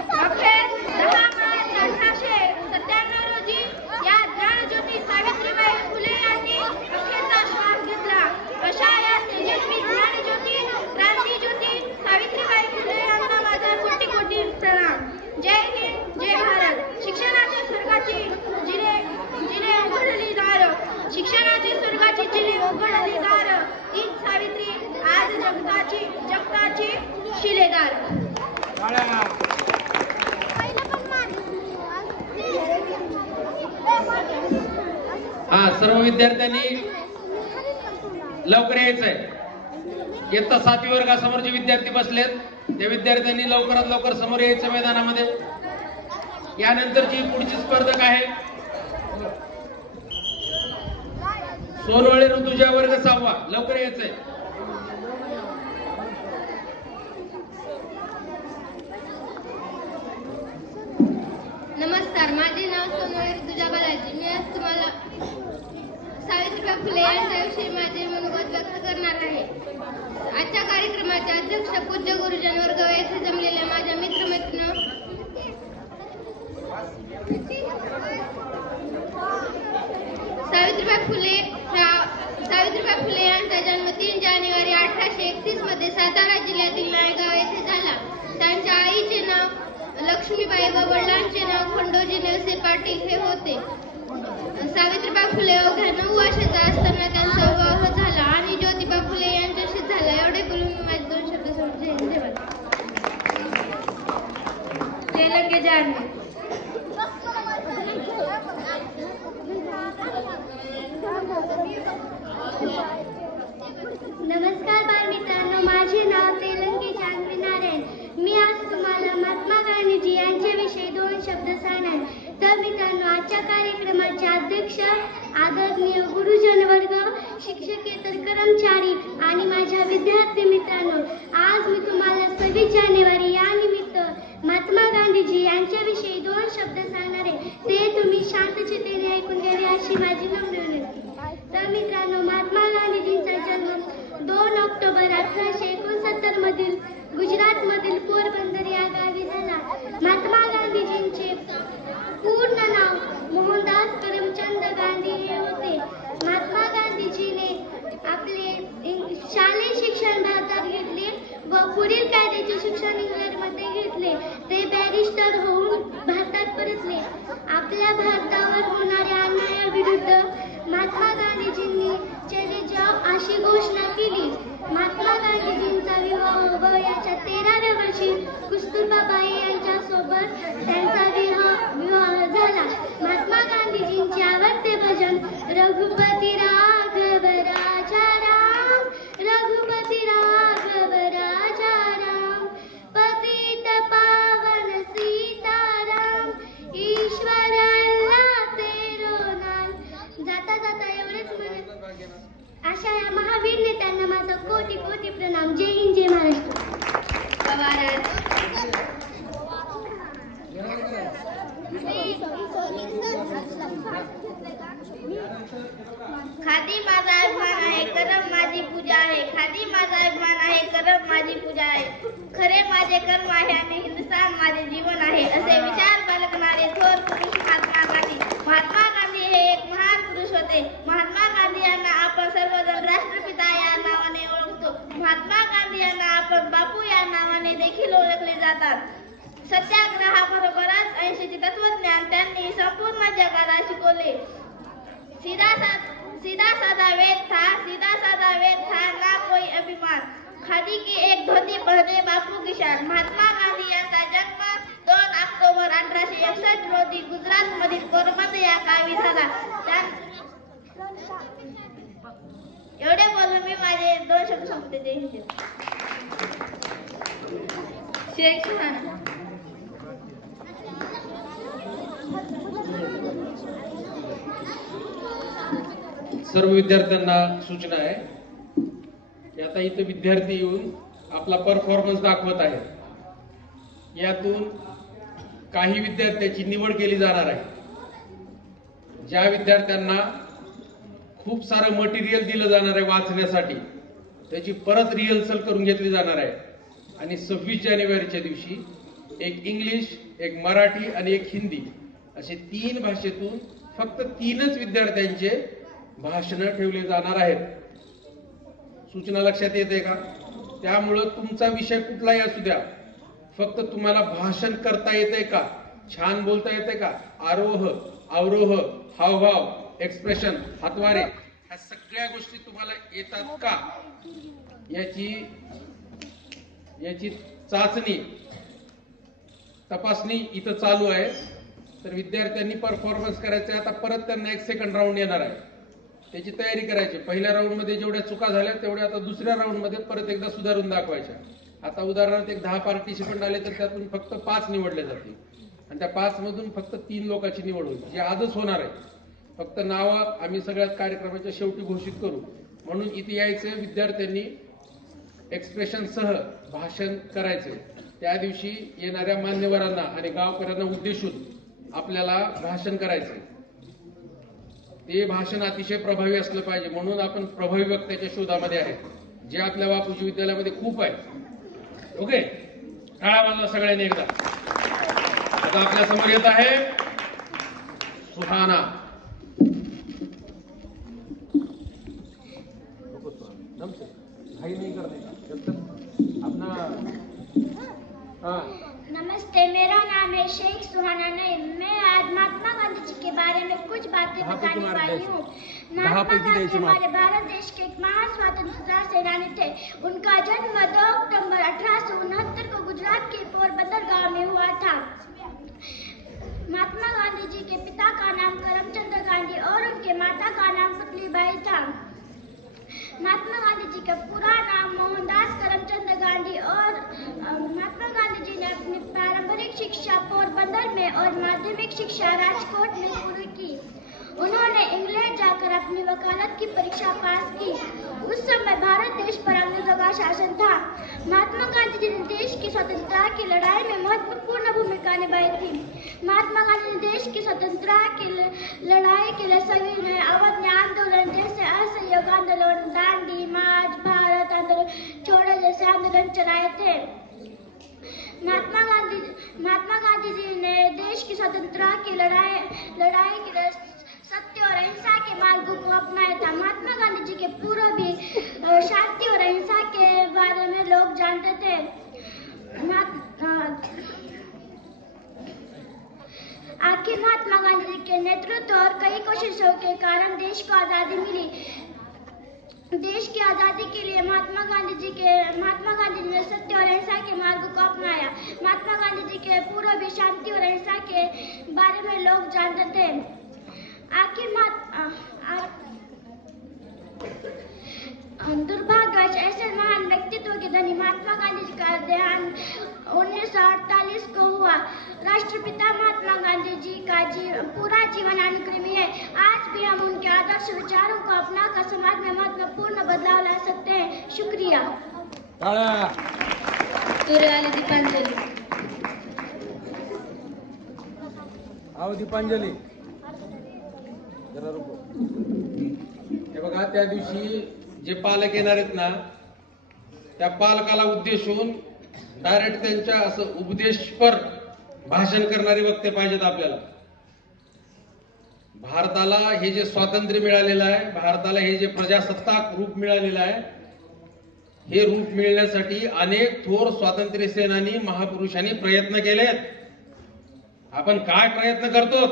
अखेर 10 मार्च 1897 रोजी या ज्ञानज्योती सावित्रीबाई फुले यांनी अखेरचा श्वास घेतला. अशा या तेजस्वी ज्ञानज्योती, क्रांतीज्योती सावित्रीबाई फुले यांना माझा कोटी कोटी प्रणाम. जय हिंद, जय भारत. शिक्षणाच्या स्वर्गाची जिने उघडली दार, शिक्षणाची स्वर्गाची जिने उघडली दार, हीच सावित्री आज जगताची शिलेदार. सर्व विद्यार्थ्यांनी लवकर यायचंय. इयत्ता 7वी वर्गासमोर जे विद्यार्थी बसलेत त्या विद्यार्थ्यांनी लवकरात लवकर समोर यायचं मैदानामध्ये. यानंतरची पुढची स्पर्धक आहे सोनवळे ऋतुजा वर्ग 6वा. लवकर यायचंय. नमस्कार, माझे नाव सोनवळे ऋतुजा बालाजी. मी आज तुम्हाला सावित्रीबाई फुले यांच्याविषयी माझे मनोगत व्यक्त करणार आहे. आजच्या कार्यक्रमाचे अध्यक्ष पूज्य गुरुजन वर्ग येथे जमलेल्या माझ्या मित्रमैत्रिणी, सावित्रीबाई फुले यांचा जन्म 3 जानेवारी 1831 मध्ये सातारा जिल्ह्यातील नायगाव येथे झाला. त्यांच्या आईचे नाव लक्ष्मीबाई व वडिलांचे नाव खंडोजी नरसे पाटील हे होते. सावित्रीबाई फुले अवघ्या 9 वर्षाचा असताना त्यांचा विवाह झाला आणि ज्योतिबा फुले यांच्याशी झाला. एवढे बोलून मी माझे 2 शब्द सोडले. धन्यवाद. तेलंगे जाणे. नमस्कार बालमित्रांनो, माझे नाव तेलंगी जान्हवी नारायण. मी आज तुम्हाला महात्मा गांधीजी यांच्याविषयी 2 शब्द सांगणार. तर मित्रांनो, आजच्या कार्यक्रमाचे अध्यक्ष आदरणीय गुरुजन वर्ग, शिक्षकेतर कर्मचारी आणि माझ्या विद्यार्थी मित्रांनो, आज मी तुम्हाला 26 जानेवारी या निमित्त महात्मा गांधीजी यांच्याविषयी 2 शब्द सांगणार आहे. ते तुम्ही शांतचित्तेने ऐकून घ्यावे अशी माझी नम्र विनंती. तर मित्रांनो, महात्मा गांधीजींचा जन्म 2 ऑक्टोबर 1869 मधील गुजरातमधील पोरबंदर या गावी झाला. महात्मा गांधीजींचे पूर्ण नाव मोहनदास करमचंद गांधी हे होते. महात्मा गांधीजीने आपले शालेय शिक्षण भारतात घेतले व पुढील कायद्याचे शिक्षण इंग्लंडमध्ये घेतले. ते बॅरिस्टर होऊन भारतात परतले. आपल्या भारतावर होणाऱ्या अन्यायाविरुद्ध महात्मा गांधीजींनी चले जाव अशी घोषणा केली. महात्मा गांधीजींचा विवाह वयाच्या 13व्या वर्षी कस्तुरबाबाई यांच्यासोबत त्यांचा विवाह झाला. महात्मा गांधीजींचे आवडते भजन रघुपती राघव राजा राम, रघुपती राघव राजा राम, पतित पावन सीताराम, ईश्वर अल्लाह तेरो नाम. जाता जाता एवढेच म्हणत अशा या महावीर नेत्यांना माझा कोटी कोटी प्रणाम. जय हिंद, जय महाराष्ट्र. खादी माझा अभिमान आहे, करम माझी पूजा आहे. खादी माझा अभिमान आहे, करम माझी पूजा आहे. खरे माझे कर्म आहे आणि हिंदुस्थान माझे जीवन आहे, असे विचार बाळगणारे थोर पुरुष महात्मा गांधी. महात्मा गांधी हे एक महान पुरुष होते. महात्मा गांधी यांना आपण सर्वजण राष्ट्रपिता या नावाने ओळखतो. महात्मा गांधी यांना आपण बापू या नावाने देखील ओळखले जातात. सत्याग्रहाबरोबरच 80चे तत्वज्ञान त्यांनी संपूर्ण जगाला शिकवले. सीधा साधा वेद था ना कोई अभिमान. खादी की एक धोती पहने बापू की शान. महात्मा गांधी यांचा जन्म 2 ऑक्टोबर 1861 रोजी गुजरात मधील पोरबंदर या गावी झाला. एवढे बोलून मी माझे 2 शब्द संपते. जय हिंद. शेख खान. सर्व विद्यार्थ्यांना सूचना आहे की आता इथे विद्यार्थी येऊन आपला परफॉर्मन्स दाखवत आहेत. यातून काही विद्यार्थ्यांची निवड केली जाणार आहे. ज्या विद्यार्थ्यांना खूप सारं मटेरियल दिलं जाणार आहे वाचण्यासाठी, त्याची परत रिहर्सल करून घेतली जाणार आहे आणि 26 जानेवारीच्या दिवशी एक इंग्लिश, एक मराठी आणि एक हिंदी असे 3 भाषेतून फक्त 3च विद्यार्थ्यांचे भाषण ठेवले जाणार आहेत. सूचना लक्षात येते का? त्यामुळं तुमचा विषय कुठलाही असू द्या, फक्त तुम्हाला भाषण करता येतंय का, छान बोलता येतंय का, आरोह अवरोह, हावभाव, एक्सप्रेशन, हातवारे, ह्या सगळ्या गोष्टी तुम्हाला येतात का याची चाचणी तपासणी इथं चालू आहे. तर विद्यार्थ्यांनी परफॉर्मन्स करायचं. आता परत त्यांना एक सेकंड राऊंड येणार आहे, त्याची तयारी करायची. पहिल्या राऊंड मध्ये जेवढ्या चुका झाल्या तेवढ्या आता दुसऱ्या राऊंड मध्ये परत एकदा सुधारून दाखवायच्या. आता उदाहरणार्थ एक 10 पार्टिसिपंट आले तर त्यातून फक्त 5 निवडले जातील आणि त्या 5 मधून फक्त 3 लोकांची निवड होईल, जे आजच होणार आहे. फक्त नावं आम्ही सगळ्यात कार्यक्रमाच्या शेवटी घोषित करू. म्हणून इथे यायचे विद्यार्थ्यांनी एक्सप्रेशन सह भाषण करायचे. त्या दिवशी येणाऱ्या मान्यवरांना आणि गावकऱ्यांना उद्देशून आपल्याला भाषण करायचे. ते भाषण अतिशय प्रभावी असलं पाहिजे. म्हणून आपण प्रभावी वक्त्याच्या शोधामध्ये आहे, जे आपल्या बापूजी विद्यालयामध्ये खूप आहे. ओके, टाळा वाजवा सगळ्यांनी एकदा. आता आपल्या समोर येत आहे सुहाना. नमस्ते, मेरा नाम है शेख सुहाना नईम। मैं आज महात्मा गांधी जी के बारे में कुछ बातें बताने वाली हूँ। महात्मा गांधी हमारे भारत देश के एक महान स्वतंत्रता सेनानी थे। उनका जन्म 2 अक्टूबर 1869 को गुजरात के पोरबंदर गांव में हुआ था। महात्मा गांधी जी के पिता का नाम करमचंद गांधी और उनके माता का नाम पुतलीबाई था। महात्मा गांधी जी का पूरा नाम मोहनदास करमचंद गांधी और महात्मा गांधी जी ने अपनी प्रारंभिक शिक्षा पोरबंदर में और माध्यमिक शिक्षा राजकोट में पूरी की। उन्होंने इंग्लैंड जाकर अपनी वकालत की परीक्षा पास की। उस समय भारत देश पर अंग्रेजों का शासन था। महात्मा गांधी जी ने देश की स्वतंत्रता की लड़ाई में महत्वपूर्ण भूमिका निभाई थी। महात्मा गांधी ने देश की स्वतंत्रता की लड़ाई के लिए सभी ने अवध आंदोलन जैसे असहयोग आंदोलन, दांडी मार्च, भारत आंदोलन, छोड़ो जैसे आंदोलन चलाए थे। महात्मा गांधी जी ने देश की स्वतंत्रता की लड़ाई के लिए सत्य और अहिंसा के मार्गों को अपनाया था। महात्मा गांधी जी के पूर्व भी शांति और अहिंसा के बारे में लोग जानते थे। आखिर महात्मा गांधी जी के नेतृत्व और कई कोशिशों के कारण देश को आजादी मिली। देश की आजादी के लिए महात्मा गांधी जी ने सत्य और अहिंसा के मार्ग को अपनाया। महात्मा गांधी जी के पूर्व भी शांति और अहिंसा के बारे में लोग जानते थे। दुर्भाग्यवश ऐसे महान व्यक्तित्व के धनी महात्मा गांधी जी का देहांत 1948 को हुआ। राष्ट्रपिता महात्मा गांधी जी का पूरा जीवन अनुक्रमी है। आज भी हम उनके आदर्श विचारों को अपनाकर समाज में महत्वपूर्ण बदलाव ला सकते हैं। शुक्रिया। दीपांजली जरा रुको. हे बघा, त्या दिवशी जे पालक येणार आहेत ना, त्या पालकाला उद्देशून डायरेक्ट त्यांच्या असं उपदेशपर भाषण करणारे वक्ते पाहिजेत आपल्याला. भारताला हे जे स्वातंत्र्य मिळालेलं आहे, भारताला हे जे प्रजासत्ताक रूप मिळालेलं आहे, हे रूप मिळण्यासाठी अनेक थोर स्वातंत्र्य सेनानी महापुरुषांनी प्रयत्न केलेत. आपण काय प्रयत्न करतो?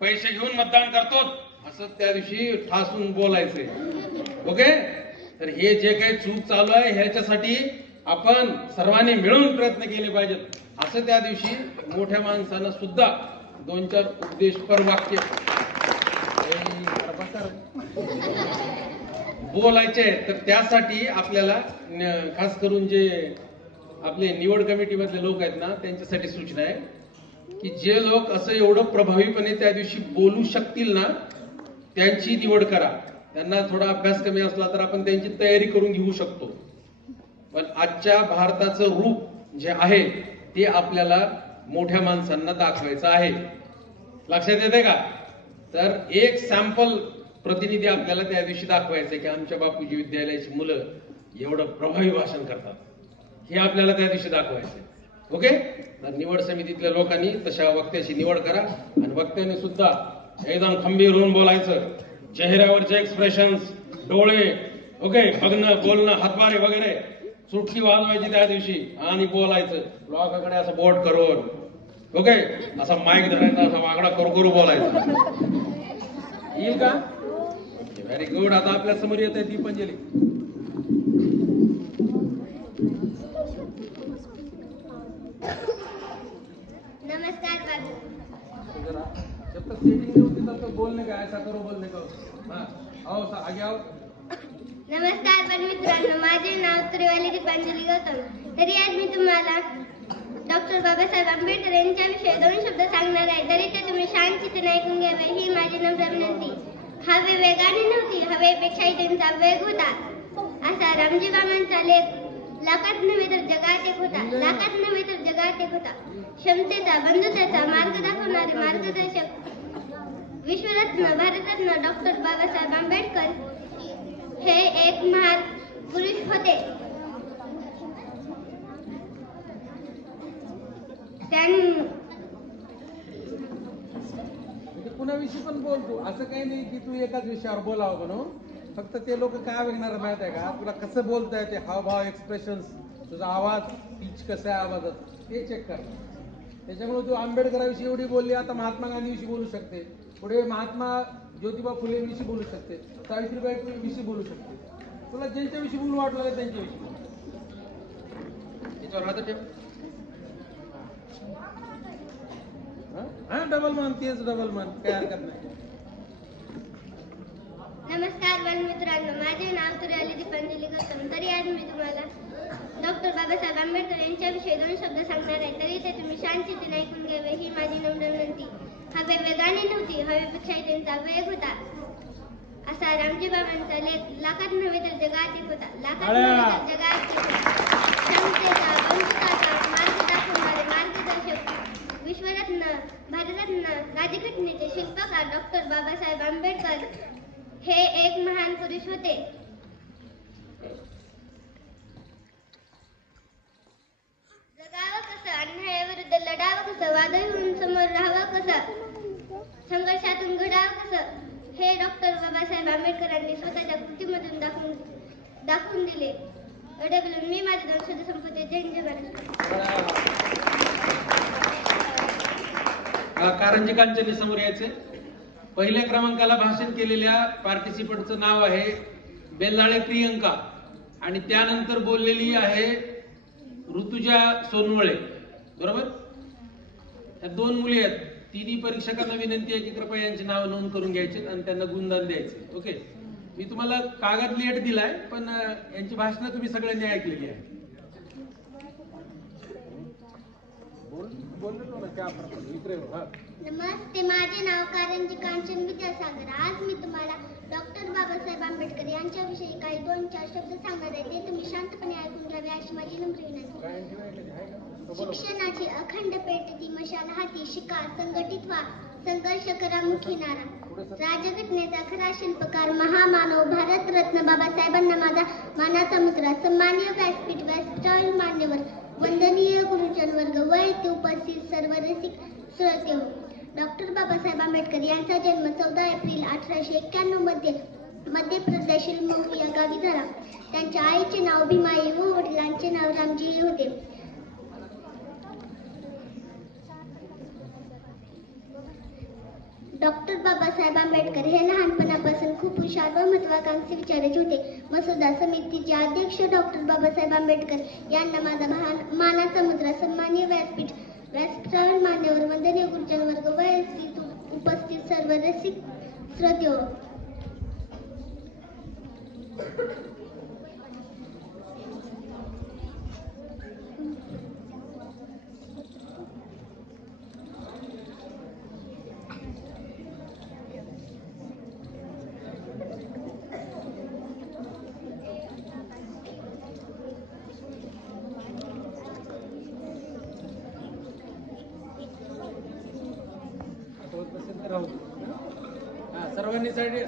पैसे घेऊन मतदान करतो असं त्या दिवशी ठासून बोलायचे. ओके, तर हे जे काही चूक चालू आहे ह्याच्यासाठी आपण सर्वांनी मिळून प्रयत्न केले पाहिजेत असं त्या दिवशी मोठ्या माणसानं सुद्धा 2-4 उपदेशपर वाक्य बोलायचे. तर त्यासाठी आपल्याला खास करून जे आपले निवड कमिटी मधले लोक आहेत ना, त्यांच्यासाठी सूचना आहे की जे लोक असं एवढं प्रभावीपणे त्या दिवशी बोलू शकतील ना, त्यांची निवड करा. त्यांना थोडा अभ्यास कमी असला तर आपण त्यांची तयारी करून घेऊ शकतो. पण आजच्या भारताचं रूप जे आहे ते आपल्याला मोठ्या माणसांना दाखवायचं आहे. लक्षात येते का? तर एक सॅम्पल प्रतिनिधी आपल्याला त्या दिवशी दाखवायचं की आमच्या बापूजी विद्यालयाची मुलं एवढं प्रभावी भाषण करतात, हे आपल्याला त्या दिवशी दाखवायचं. ओके. तर निवड समितीतल्या लोकांनी तशा वक्त्याची निवड करा आणि वक्त्याने सुद्धा एकदम खंबीर होऊन बोलायचं. चेहऱ्यावरचे एक्सप्रेशन्स, डोळे, ओके, बघणं, बोलणं, हातवारे वगैरे सुटकी वाजवायची त्या दिवशी आणि बोलायचं लोकांकडे असं बोट करून. ओके, असा माईक धरायचा, असा वागडा करू बोलायचा. येईल का? Very good. आता आपल्या समोर येत आहे दीपांजली. नमस्कार बाबू. जब तक सेटिंग नहीं होती तब तक बोलने का, ऐसा करो बोलने का. हाँ, आओ आगे आओ. नमस्कार मित्रांनो, माझे नाव त्रिवाली दीपांजली गौतम. तरी आज मी तुम्हाला डॉक्टर बाबासाहेब आंबेडकर यांच्याविषयी 2 शब्द सांगणार आहे. तरी ते तुम्ही शांतचित्ताने ऐकून घ्यावे ही माझी नम्र विनंती. हवे वेगाने नव्हती, हवेपेक्षाही त्यांचा वेग होता. असा रामजी बाबांचा लेख लाखात नव्हे तर जगात एक होता. लाखात नव्हे तर जगात एक होता. क्षमतेचा, बंधुतेचा मार्ग दाखवणारे मार्गदर्शक विश्वरत्न, भारतरत्न डॉक्टर बाबासाहेब आंबेडकर हे एक महान पुरुष होते. कुणाविषयी पण बोलतो असं काही नाही की तू एकाच विषयावर बोलावं म्हणून. फक्त ते लोक काय बघणार माहित आहे का, तुला कसं बोलता येते, हावभाव, एक्सप्रेशन्स, तुझा आवाज, पिच कसं आहे आवाजात, ते चेक कर. त्याच्यामुळे तू आंबेडकरांविषयी एवढी बोलली, आता महात्मा गांधीविषयी बोलू शकते, पुढे महात्मा ज्योतिबा फुलेंविषयी बोलू शकते, सावित्रीबाई विषयी बोलू शकते. तुला ज्यांच्याविषयी बोलू वाटलं त्यांच्याविषयी बोल. त्याच्यावर हात ठेव. हा, डबल मान, तेच डबल मान, काय हरकत नाही. नमस्कार बालमित्रांनो, माझे नाव त्रिवाली दीपांजली गौतम. तरी आज मी तुम्हाला डॉक्टर बाबासाहेब आंबेडकर यांच्याविषयी 2 शब्द सांगणार आहे. तरी ते तुम्ही शांतचित्ताने ऐकून घ्यावे ही माझी नम्र विनंती. हवे वेगाने नव्हती, हवेपेक्षाही त्यांचा वेग होता. असा रामजी बाबांचा लेख लाखात नव्हे तर जगात एक होता. लाखात नव्हे तर जगात एक होता. क्षमतेचा, बंधुताचा मार्ग दाखवणारे मार्गदर्शक विश्वरत्न, भारतरत्न, राज्यघटनेचे शिल्पकार डॉक्टर बाबासाहेब आंबेडकर हे एक महान पुरुष होते. जगावं कसं, अन्यायाविरुद्ध लढावं कसं, वादळ होऊन समोर राहावं कसं, संघर्षातून घडावं कसं, हे डॉक्टर बाबासाहेब आंबेडकरांनी स्वतःच्या कृतीमधून दाखवून दिले. एवढे बोलून मी माझे 2 शब्द संपवते. जय हिंद, जय महाराष्ट्र. कारंजी कांचनी समोर यायचे. पहिल्या क्रमांकाला भाषण केलेल्या पार्टिसिपंटचं नाव आहे बेल्लाळे प्रियंका आणि त्यानंतर बोललेली आहे ऋतुजा सोनवळे. बरोबर. या 2 मुली आहेत. तिन्ही परीक्षकांना विनंती आहे की कृपया यांचे नाव नोंद करून घ्यायचे आणि त्यांना गुणदान द्यायचे. ओके. मी तुम्हाला कागद लेट दिलाय पण यांची भाषणं तुम्ही सगळ्यांनी ऐकलेली आहे. नमस्ते, माझे नाव कारंजी कांचन विद्यासागर. आज मी तुम्हाला डॉक्टर बाबासाहेब आंबेडकर यांच्याविषयी काही 2-4 शब्द सांगणार आहे. ते तुम्ही शांतपणे ऐकून घ्यावे अशी माझी नम्र विनंती. शिक्षणाची अखंड पेटती मशाल हाती शिका, संघटित व्हा, संघर्ष करा मुखी नारा. राज्यघटनेचा खरा शिल्पकार महामानव भारतरत्न बाबासाहेबांना माझा मानाचा मुजरा. सन्माननीय व्यासपीठ, व्यासपीठावरील मान्यवर, वंदनीय गुरुजन वर्ग व येथे उपस्थित सर्व रसिक श्रोते. डॉक्टर बाबासाहेब आंबेडकर यांचा जन्म 14 एप्रिल 1891 मध्ये मध्य प्रदेशातील मऊ या गावी झाला. त्यांच्या आईचे नाव भीमाई व वडिलांचे नाव रामजी होते. डॉक्टर बाबासाहेब आंबेडकर हे लहानपणापासून खूप हुशार व महत्वाकांक्षी विचाराचे होते. मसुदा समितीचे अध्यक्ष डॉक्टर बाबासाहेब आंबेडकर यांना माझा मानाचा मुद्रा. सन्माननीय व्यासपीठ, व्यासपीठावर मान्यवर, वंदनीय गुरुजन वर्ग व उपस्थित सर्व रसिक श्रोते.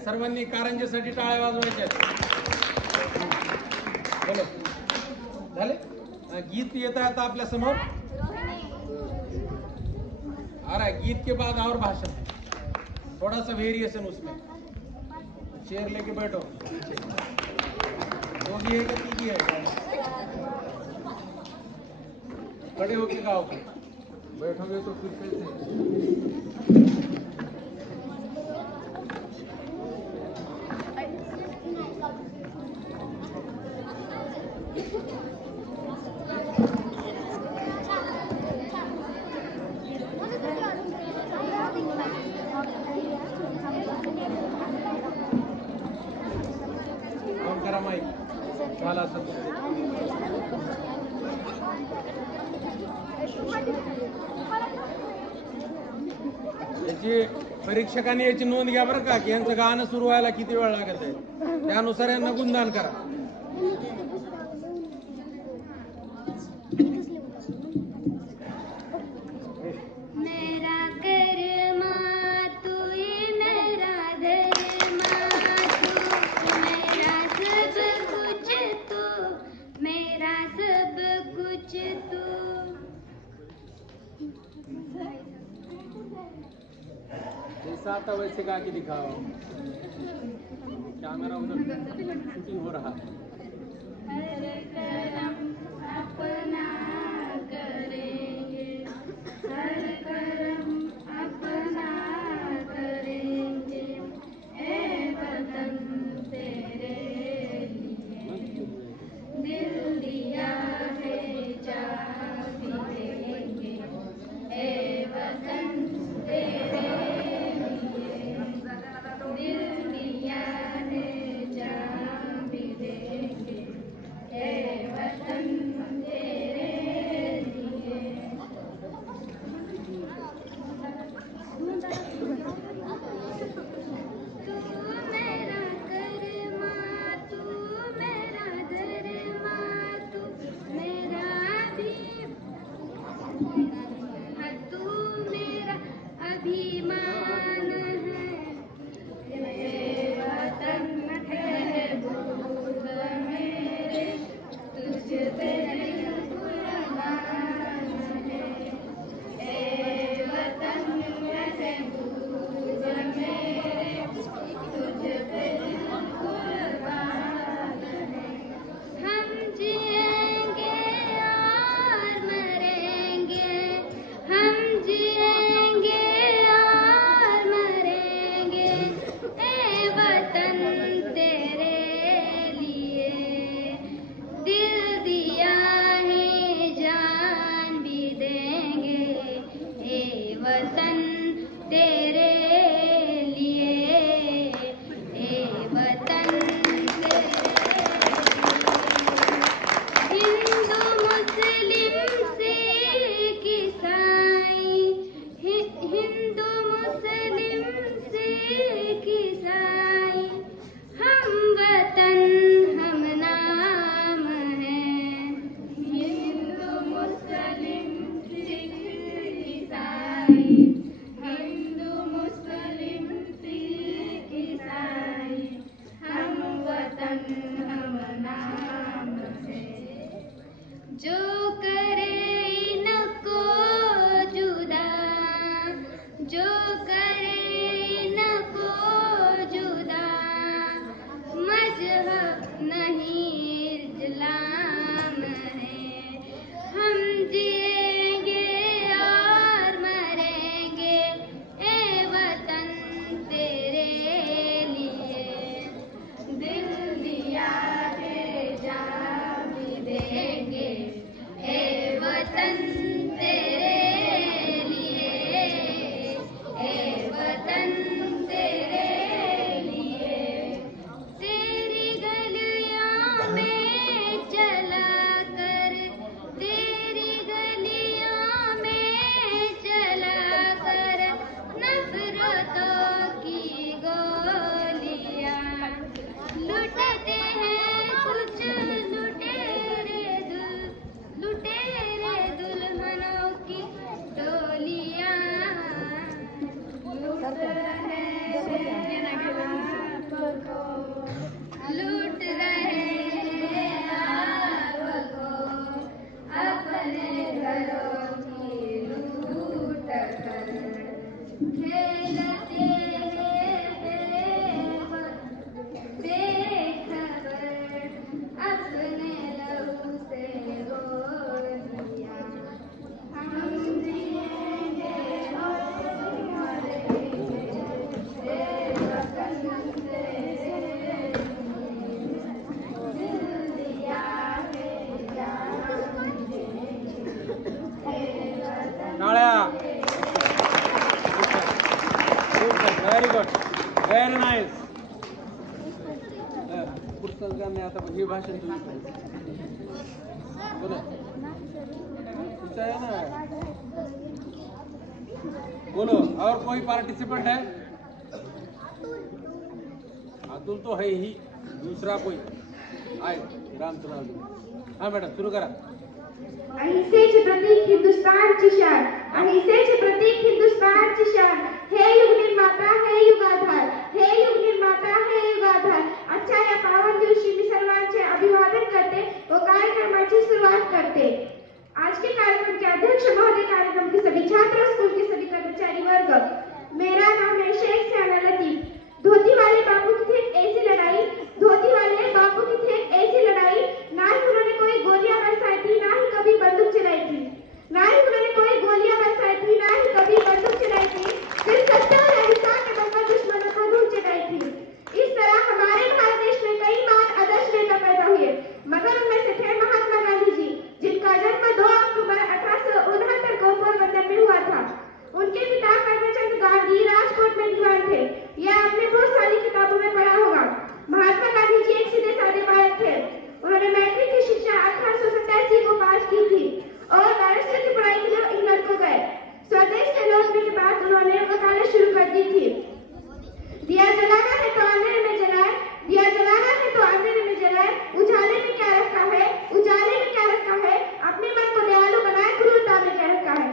सर्वांनी कारंजीसाठी टाळ्या वाजवायच्या. बोलो झाले. गीत येत आहे आता आपल्या समोर. आ रहा है, गीत के बाद और भाषण, थोड़ा सा वेरिएशन उसमें। चेयर लेके बैठो पीछे, दोगी है क्या तीगी है? खड़े होके गाओ, बैठोगे तो फिर कैसे? ऑन करा माईक, झाला असं. याची परीक्षकांनी याची नोंद घ्या बरं का, की यांचं गाणं सुरू व्हायला किती वेळ लागत आहे, त्यानुसार यांना गुणदान करा. मेरा कर्मा तू ही मेरा धर्मा तू, मेरा सब कुछ तू, मेरा सब कुछ तू. जैसा आता वैसे गा के दिखाओ. कैमरा उधर शूटिंग हो रहा है. हर करम अपना करेंगे, हर करम अपना करेंगे, ए वतन तेरे लिए दिल दिया है जान भी देंगे, ए वतन तेरे लिए दिल दिया है जान भी देंगे, ए वतन तेरे लिए. तू मेरा कर्मा तू, मेरा धर्मा तू, मेरा भी तू मेरा अभिमान है, ये वतन महबूब मेरे तुझ पे कुर्बान है, ए वतन महबूब मेरे तुझ पे कुर्बान है. हम जिएंगे और मरेंगे, हम जिएंगे और मरेंगे, ए वतन तेरे लिए दिल दिया है जान भी देंगे, ए वतन तेरे लिए, ए वतन हिंदू मुस्लिम सिख ईसाई, हिंदू मुस्लिम सिख ईसाई, हम वतन हम नाम हैं. हिंदू मुस्लिम सिख ईसाई, हिंदू मुस्लिम व्हेरी गुड, व्हेरी नाईस. पुस्तकांनी आता हे भाषण तुम्ही बोला, तुमचं आहे ना. बोलो, और कोई पार्टिसिपेंट है? अतुल तो है ही, दूसरा कोई आहे? रामचंद्र. हाँ मॅडम, सुरू करा. अहिंसेचे प्रतीक हिंदुस्थानची शान, अहिंसेचे प्रतीक हिंदुस्थानची शान. हे युग निर्माता, हे युगाधार, हे युग निर्माता, हे युगाधार. आजच्या या पावन दिवशी मी सर्वांचे अभिवादन करते व कार्यक्रमाची सुरुवात करते. आज के कार्यक्रम के अध्यक्ष महोदय, कार्यक्रम के सभी छात्र, स्कूल के सभी कर्मचारी वर्ग. मेरा नाम है शेख सैना लतीफ. धोती वाले बापू की थी एक ऐसी लड़ाई, धोती वाले बापू की थी एक ऐसी लड़ाई. ना ही उन्होंने कोई गोलियां बरसाई थी, ना ही कभी बंदूक चलाई थी. ना ही उन्होंने कोई गोलियां बरसाई थी, ना ही कभी बंदूक चलाई थी. सिर्फ सत्य और अहिंसा के बल पर दुश्मनों को धूल चटाई थी. इस तरह हमारे भारत देश में कई महान आदर्श नेता पैदा हुए, मगर उनमें से थे महात्मा गांधी जी, जिनका जन्म 2 अक्टूबर 1869 को पोरबंदर में हुआ था. उनके पिता करमचंद गांधी राजकोट में दीवान थे. यह आपने बहुत सारी किताबों में पढ़ा होगा. महात्मा गांधी जी एक सीधे साधे बालक थे. उन्होंने मैट्रिक की शिक्षा 1887 को पास की थी और बैरिस्टर की पढ़ाई के लिए इंग्लैंड को गए. स्वदेश से लौटने के बाद उन्होंने वकालत शुरू कर दी थी. दिया जलाना है तो अंधेरे में जलाए, दिया जलाना है तो अंधेरे में जलाए. उजाले में क्या रखा है, उजाले में क्या रखा है. अपने मन को दयालु बनाए, क्रूरता में क्या रखा है.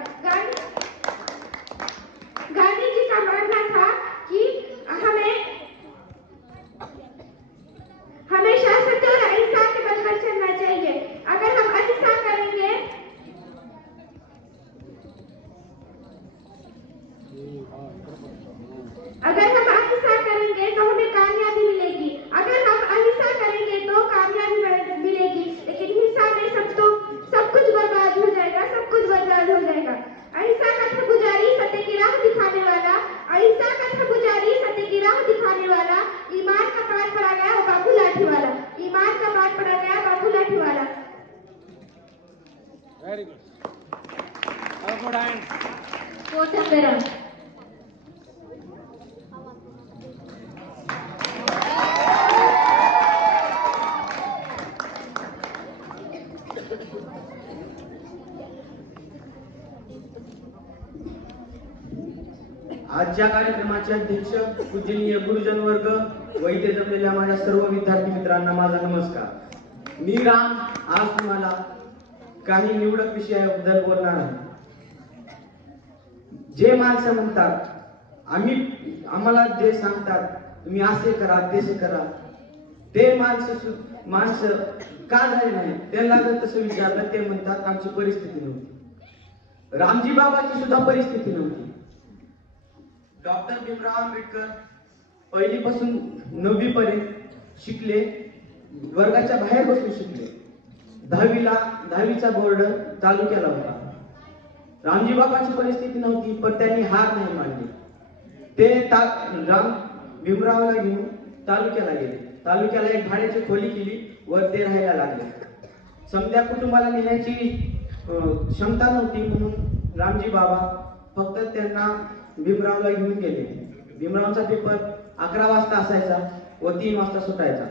गांधी जी का मानना था कि हमेशा सत्य और अहिंसा के बल पर चलना चाहिए. अगर हम अहिंसा करेंगे तो हमें कामयाबी मिलेगी. अगर हम अहिंसा करेंगे तो कामयाबी मिलेगी. लेकिन हिंसा में सब कुछ बर्बाद हो जाएगा, सब कुछ बर्बाद हो जाएगा. अहिंसा का था पुजारी, सत्य की राह दिखाने वाला. अहिंसा का था पुजारी, सत्य की राह दिखाने वाला. ईमान का पाठ पढ़ा गया वो बापू लाठी वाला. ईमान का पाठ पढ़ा गया बापू लाठी वाला. Very good. Good hand. आजच्या कार्यक्रमाचे अध्यक्ष पूजनीय गुरुजन वर्ग व इथे जमलेल्या माझ्या सर्व विद्यार्थी मित्रांना माझा नमस्कार. मी राम आज तुम्हाला काही निवडक विषयाबद्दल बोलणार आहे. जे माणसं म्हणतात आम्हाला जे सांगतात तुम्ही असे करा तसे करा, ते माणसं का झाले नाही त्यांना जर तसं विचारलं ते म्हणतात आमची परिस्थिती नव्हती. रामजी बाबाची सुद्धा परिस्थिती नव्हती. डॉक्टर भीमराव आंबेडकर पहिलीपासून 9वी पर्यंत शिकले, वर्गाच्या बाहेर बसून शिकले. 10वीचा बोर्ड तालुक्याला होता. रामजी बाबाची परिस्थिती नव्हती पण त्यांनी हार नाही मानली. ते भीमरावला घेऊन तालुक्याला गेले. तालुक्याला एक भाड्याची खोली केली व ते राहायला लागले. समध्या कुटुंबाला नेण्याची क्षमता नव्हती म्हणून रामजी बाबा फक्त त्यांना भीमरावला घेऊन गेले. भीमरावचा पेपर 11 वाजता असायचा व 3 वाजता सुटायचा.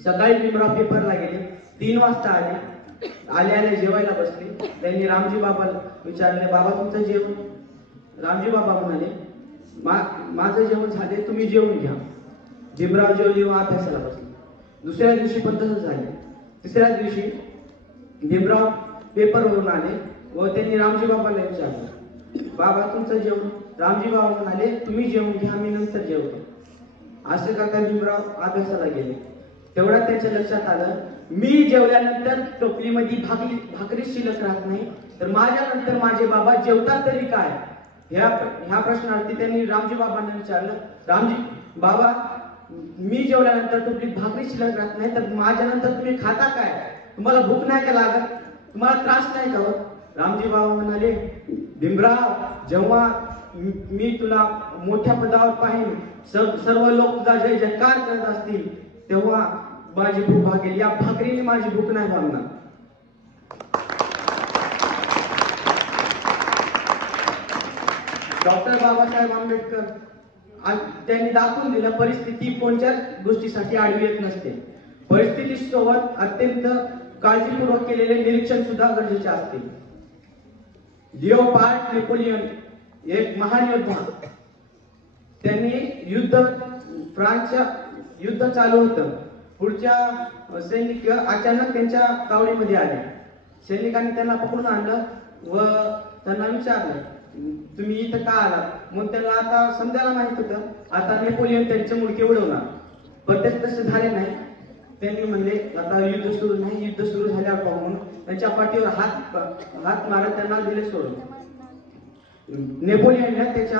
सकाळी भीमराव पेपरला गेले, 3 वाजता आले जेवायला बसले. त्यांनी रामजी बाबाला विचारले, बाबा तुमचं जेवण? रामजी बाबा म्हणाले, माझं जेवण झाले, तुम्ही जेवून घ्या. भीमराव जेवले व अभ्यासाला बसले. दुसऱ्या दिवशी पण तसंच झाले. तिसऱ्या दिवशी भीमराव पेपरवरून आले व त्यांनी रामजी बाबाला विचारलं, बाबा तुमचं जेवण? रामजी बाबा म्हणाले, तुम्ही जेवून घ्या, मी नंतर जेवतो. असे करता भीमराव अभ्यासाला गेले. तेवढ्यात त्याच्या लक्षात आलं, मी जेवल्यानंतर टोपलीमध्ये भाकरी शिल्लक राहत नाही, तर माझ्यानंतर माझे बाबा जेवतात तरी काय. ह्या प्रश्नार्थी त्यांनी रामजी बाबांना विचारलं, रामजी बाबा, मी जेवल्यानंतर टोपलीत भाकरी शिल्लक राहत नाही तर माझ्यानंतर तुम्ही खाता काय? तुम्हाला भूक नाही का लागत? तुम्हाला त्रास नाही का होत? रामजी बाबा म्हणाले, भीमराव, जेव्हा मी तुला मोठ्या पदावर पाहिन, सर्व लोक तुझा जय जयकार करत असतील, तेव्हा माझी भूक भागेल. या भाकरीने माझी भूक नाही भागणार. डॉक्टर बाबासाहेब आंबेडकर त्यांनी दाखवून दिलं, परिस्थिती कोणत्या गोष्टीसाठी आडवी येत नसते. परिस्थितीसोबत अत्यंत काळजीपूर्वक केलेले निरीक्षण सुद्धा गरजेचे असते. लिओपार्ड नेपोलियन एक महान योद्धा, त्यांनी फ्रान्सच्या युद्ध चालू होतं. पुढच्या सैनिक अचानक त्यांच्या तावडीमध्ये आले. सैनिकांनी त्यांना पकडून आणलं व त्यांना विचारलं, तुम्ही इथं का आलात? मग त्यांना आता समजायला माहित होतं आता नेपोलियन त्यांचे मुडके उडवणार, पण ते तसे झाले नाही. त्यांनी म्हणले आता युद्ध सुरू नाही, युद्ध सुरू झाल्यावर पाहू म्हणून त्यांच्या पाठीवर हात मारत त्यांना दिले सोडून. नेपोलियनने त्याच्या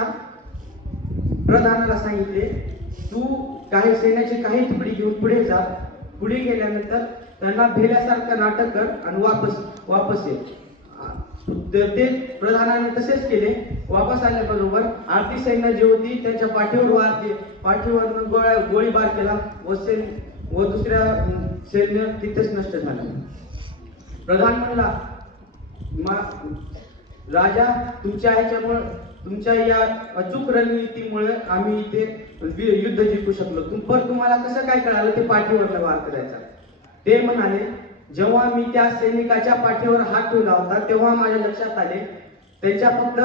प्रधानाला सांगितले, तू काही सैन्याची काही तुकडी घेऊन पुढे जा. पुढे गेल्यानंतर त्यांना भेल्यासारखं नाटक कर आणि वापस ये. ते प्रधानाने तसेच केले. वापस आल्याबरोबर आरती सैन्य जी होती त्यांच्या पाठीवर गोळीबार केला व दुसऱ्या सैन्य तिथेच नष्ट झालं. प्रधान म्हणला, राजा, तुमच्या या अचूक रणनीतीमुळे आम्ही इथे युद्ध जिंकू शकलो. पण तुम्हाला कसं काय कळालं ते पाठीवर वार करायचा? ते म्हणाले, जेव्हा मी त्या सैनिकाच्या पाठीवर हात ठेवला होता तेव्हा माझ्या लक्षात आले त्यांच्या फक्त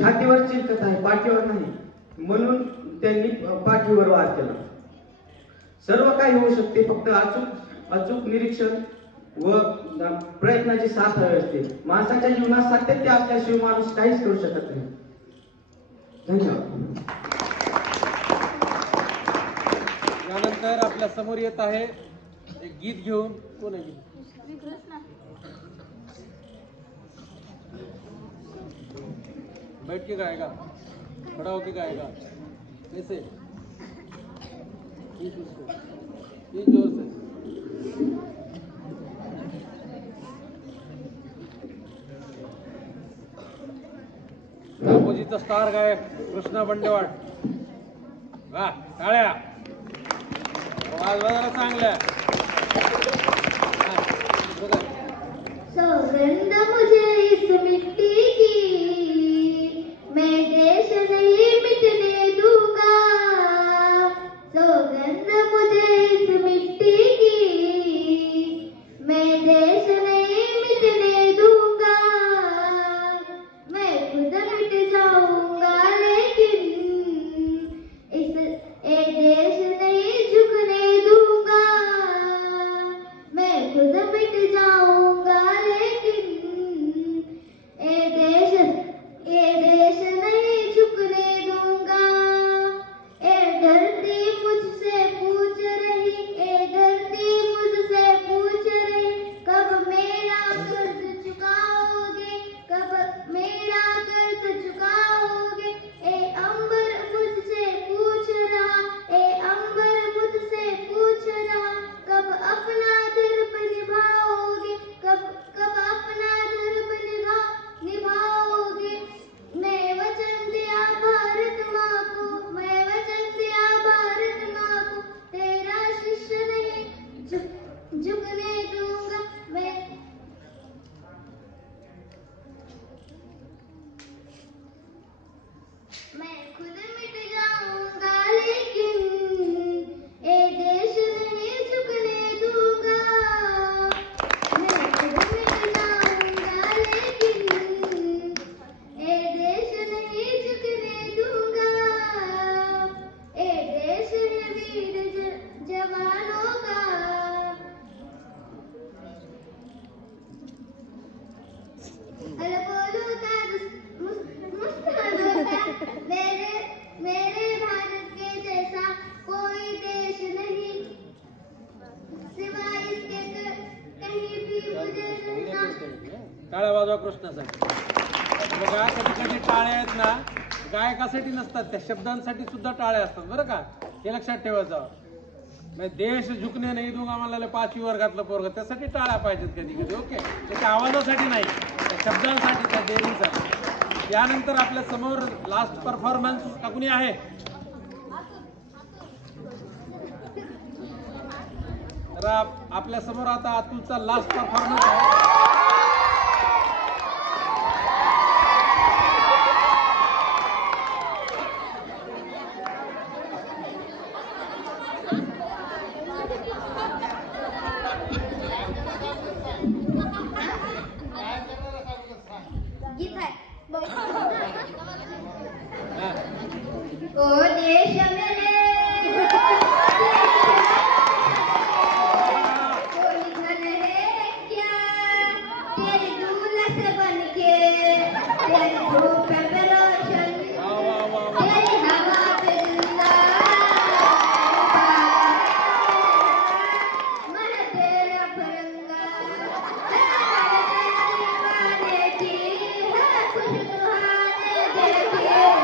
छातीवर चिरकत आहे, पाठीवर नाही. म्हणून त्यांनी पाठीवर वार केला. सर्व काही होऊ शकते, फक्त अचूक निरीक्षण व प्रयत्नाची साथ हवी असते. माणसाच्या जीवनात सातत्य असल्याशिवाय माणूस काहीच करू शकत नाही. धन्यवाद. यानंतर आपल्या समोर येत आहे एक गीत घेऊन. कोण आहे? बैठ के गाएगा, खड़ा होके गाएगा, कैसे? ये जोर से. बापूजीचा स्टार गायक कृष्णा बंडेवाड. वा, टाळ्या. आवाज बघायला चांगल्या. सौगंध मुझे इस मिट्टी की, मैं देश नहीं मिटने दूंगा. सौगंध मुझे इस मिट्टी की, मैं देश नहीं मिटने दूंगा. मैं खुद मिट जाऊंगा लेकिन ये देश नहीं झुकने दूंगा. मैं खुद मिट जाऊंगा लेकिन ये देश नहीं झुकने दूंगा. ये धरती मुझसे पूछ रही, ये धरती मुझसे पूछ रही, कब मेरा कर्ज चुकाओगे, कब मेरा कर्ज चुकाओगे. ए अंबर मुझसे पूछ रहा, ए अंबर मुझसे पूछ रहा, कब अपना धर्म निभाओगे, कब अपना धर्म निभाओगे. मैं वचन दिया भारत माँ को, मैं वचन दिया भारत माँ को, तेरा शिष्य नहीं झुकने दूंगा. मैं खुद मिट जाऊंगा लेकिन ये देश नहीं झुकने दूंगा. मैं खुद मिट जाऊंगा लेकिन ये देश नहीं झुकने दूंगा. ये देश है वीर जवानों का. अरे बोलो मेरे भारत के जैसा कोई देश नहीं, सिवाय इसके कहीं भी मुझे नहीं. टाळ्या वाजवा कृष्णासाठी. बघा कधी कधी टाळ्या आहेत ना गायकासाठी नसतात, त्या शब्दांसाठी सुद्धा टाळ्या असतात बरं का, हे लक्षात ठेवायचं. देश झुकणे नाही दूंगा मला 5वी वर्गातलं पोरग, त्यासाठी टाळ्या पाहिजेत कधी कधी. ओके, त्याच्या आवाजासाठी नाही, त्या शब्दांसाठी, त्या डेअरिंगसाठी. यानंतर आपल्या समोर लास्ट परफॉर्मन्स का कुणी आहे? तर आपल्या समोर आता अतुलचा लास्ट परफॉर्मन्स आहे. ओ देश मेरे कोई धन है क्या तेरी दूल्हा से बनके, तेरी धूप पे रोशन, तेरी हवा पे जिंदा, मैं तेरा फरंगा, दीवाने की है कुछ सुहाने देखी,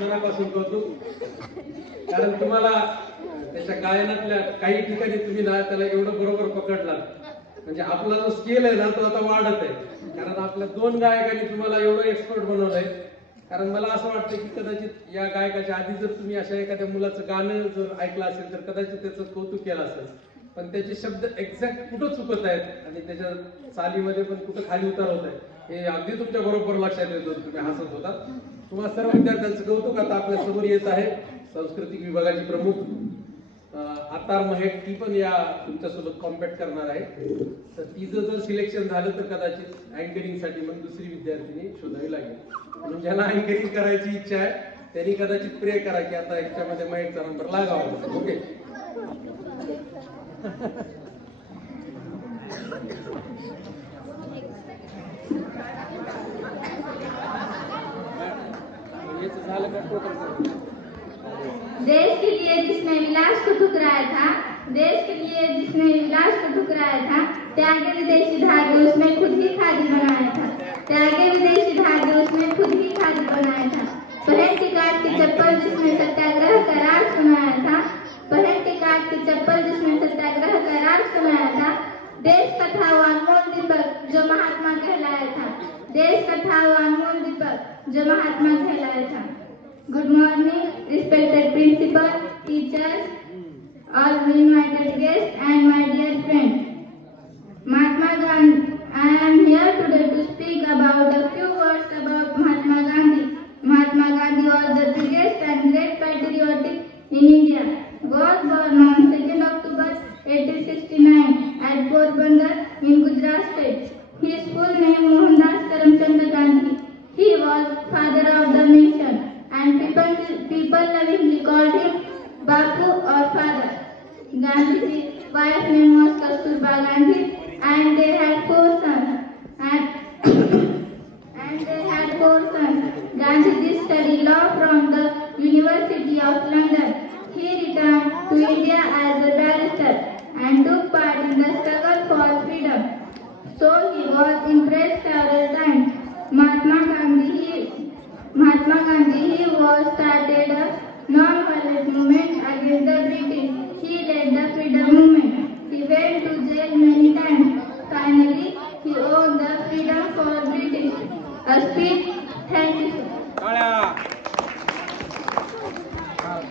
मनापासून कौतुक. कारण तुम्हाला त्याच्या गायनातल्या काही ठिकाणी तुम्ही ना त्याला एवढं बरोबर पकडलात, म्हणजे आपला जो स्केल आहे ना तो आता वाढत आहे. कारण आपल्या 2 गायकांनी तुम्हाला एवढं एक्सपर्ट बनवलंय. कारण मला असं वाटतं की कदाचित या गायकाच्या आधी जर तुम्ही अशा एखाद्या मुलाचं गाणं जर ऐकलं असेल तर कदाचित त्याचं कौतुक केलं असेल, पण त्याचे शब्द एक्झॅक्ट कुठं चुकत आहेत आणि त्याच्या चालीमध्ये पण कुठं खाली उतार होत आहे हे अगदी तुमच्या बरोबर लक्षात येतो. तुम्ही हसत होता. तुम्हाला सर्व विद्यार्थ्यांचं कौतुक. आता आपल्या समोर येत आहे सांस्कृतिक विभागाची प्रमुख आतार महेक, ती पण या तुमच्यासोबत कॉम्पॅक्ट करणार आहे. तर तिचं जर सिलेक्शन झालं तर कदाचित अँकरिंगसाठी मग दुसरी विद्यार्थिनी शोधावी लागेल. म्हणून ज्यांना अँकरिंग करायची इच्छा आहे त्यांनी कदाचित प्रे करा की आता ह्याच्यामध्ये महेकचा नंबर लागावा. ओके, देश के लिए जिसने विलास को ठुकराया था, देश के लिए जिसने विलास को ठुकराया था, त्यागे विदेशी धागे उसने खुद की खादी बनाया था, त्यागे विदेशी धागे उसने खुद की खादी बनाया था. पहन की काट की चप्पल जिसने सत्याग्रह का राज सुनाया था, पहन की काट की चप्पल जिसने सत्याग्रह का राज सुनाया था. देश का था वो अनमोल दीपक जो महात्मा कहलाया था, देश का था वो अनमोल दीपक जो महात्मा कहलाया था. Good morning, respected principal, teachers, all invited guests and my dear friends. Mahatma Gandhi, I am here today to speak about a few words about Mahatma Gandhi. Mahatma Gandhi was the biggest and great patriotic in India. Was born on 2nd October 1869 at Porbandar in Gujarat state. His full name Mohandas Karamchand Gandhi. He was father of the nation. And people lovingly called him Bapu or father. Gandhi's wife name was Kasturba Gandhi, and they had 4 sons. Gandhi studied law from the University of London. He returned to India as a barrister and took part in the struggle for freedom. So he was impressed several times. Mahatma Gandhi, he was started a non-violent movement against the British. He led the freedom movement. He went to jail many times. Finally, He owned the freedom for British. A speech. Thank you. टाळ्या.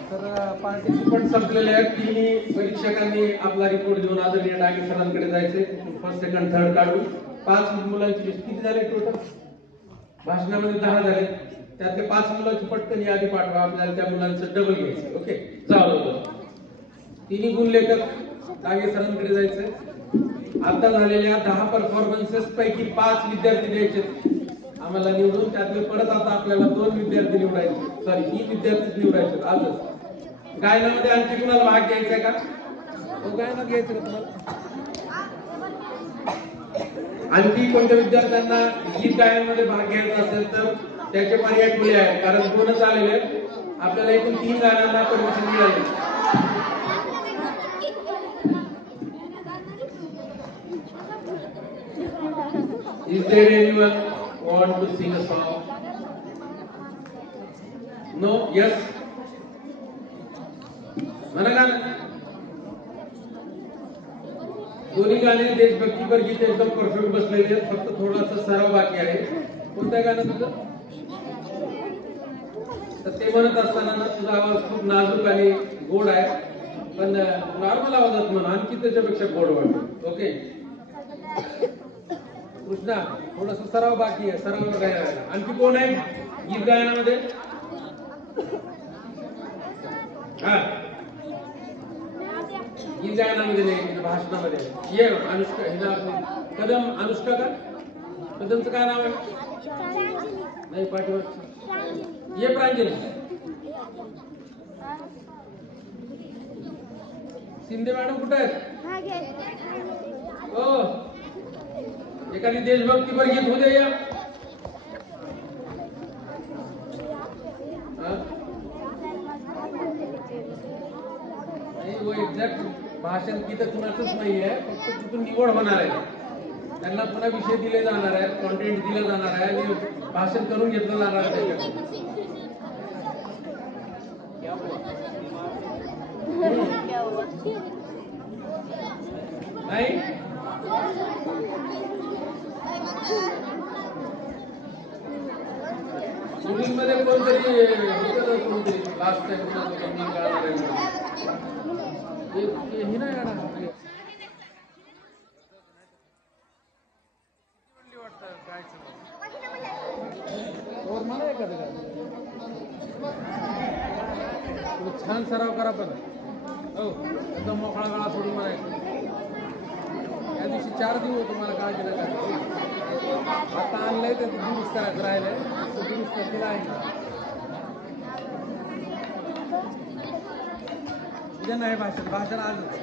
तर participant संपलेले आहेत. तिन्ही परीक्षकांनी आपला report देऊन आदरणीय डागे सरांकडे जायचे. First second third काढून 5 मुलांची लिस्ट किती झाले टोटल? भाषणामध्ये 10 झाले. त्यातले 5 मुलांची पटकन यादी पाठवा. आपल्याला त्या मुलांचं डबल घ्यायचं. ओके, चालू. तिन्ही गुण लेखक डागे सरांकडे जायचंय. आता झालेल्या 10 परफॉर्मन्सेस पैकी 5 विद्यार्थी द्यायचे आम्हाला निवडून. त्यातले परत आता आपल्याला 2 विद्यार्थी निवडायचे. सॉरी 3 विद्यार्थी निवडायचे आजच. गायनामध्ये आणखी कुणाला भाग घ्यायचा का? तो गायनात घ्यायचं का तुम्हाला? आणखी कोणत्या विद्यार्थ्यांना गीत गायनामध्ये भाग घ्यायचा असेल तर त्याचे पर्याय खुले आहेत. कारण 2च आलेले आहेत. आपल्याला एकूण 3 गाण्यांना परमिशन मिळाली. Is there anyone want to sing a song? No? Yes? म्हणा गाणं. दोन्ही गाणे देशभक्तीपर गीत एकदम परफेक्ट बसलेले आहेत. फक्त थोडासा सराव बाकी आहे. कोणत्या गाणं तुझं? तर ते म्हणत असताना ना तुझा आवाज खूप नाजूक आणि गोड आहे. पण नॉर्मल आवाजात म्हणा, आणखी त्याच्यापेक्षा गोड वाटतो. ओके कृष्णा, थोडासा सराव बाकी आहे. सराव गायला. आणखी कोण आहे गीत गायनामध्ये? हा, गीत गायनामध्ये नाही, भाषणामध्ये. ये अनुष्का, हिना कदम. अनुष्का का? कदमचं काय नाव आहे? नाही, पाठीवर ये. प्रांजली. शिंदे मॅडम कुठे आहेत? हो, एखादी देशभक्तीपर गीत होऊ द्या. नाही, वो एक्झॅक्ट भाषण गीत कुणाचंच नाही आहे. फक्त तिथून निवड होणार आहे. त्यांना पुन्हा विषय दिले जाणार आहेत, कॉन्टेंट दिलं जाणार आहे आणि भाषण करून घेतलं जाणार आहे. नाही मध्ये कोणतरी लास्ट टाइम ही नाही मला एखादं छान सराव करा. पण हो, एकदम मोकळा गळा सोडून म्हणायचं. या दिवशी 4 दिवस तुम्हाला काळजी नका. आता आणलंय ते दुरुस्त करायचं राहिलंय. दुरुस्त केलं आहे. उद्या नाही भाषण. भाषण आजच.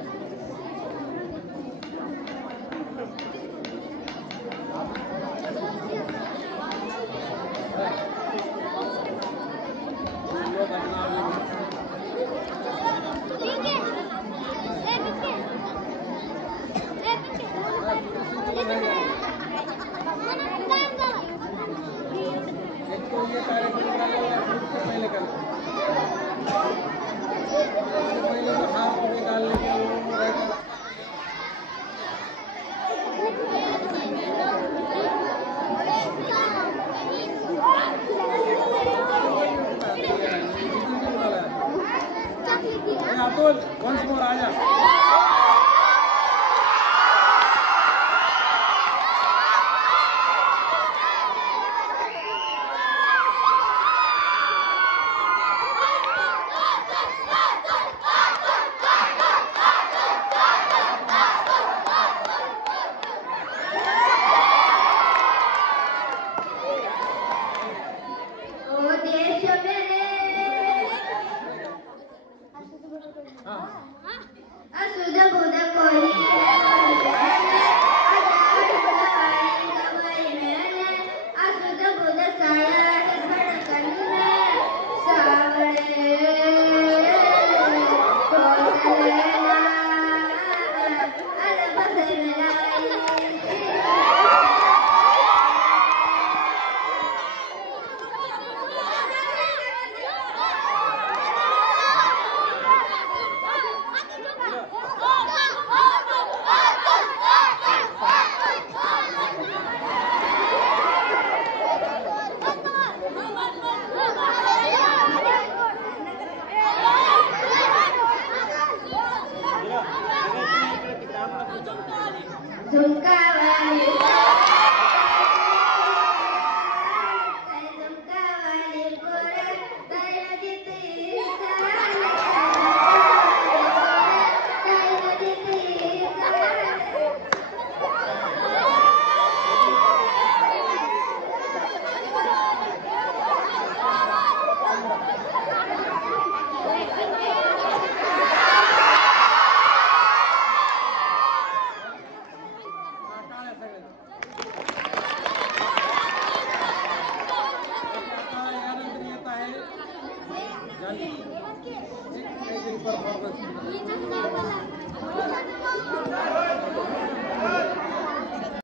once more आजा. असुदा काहीतरी परफॉर्मन्स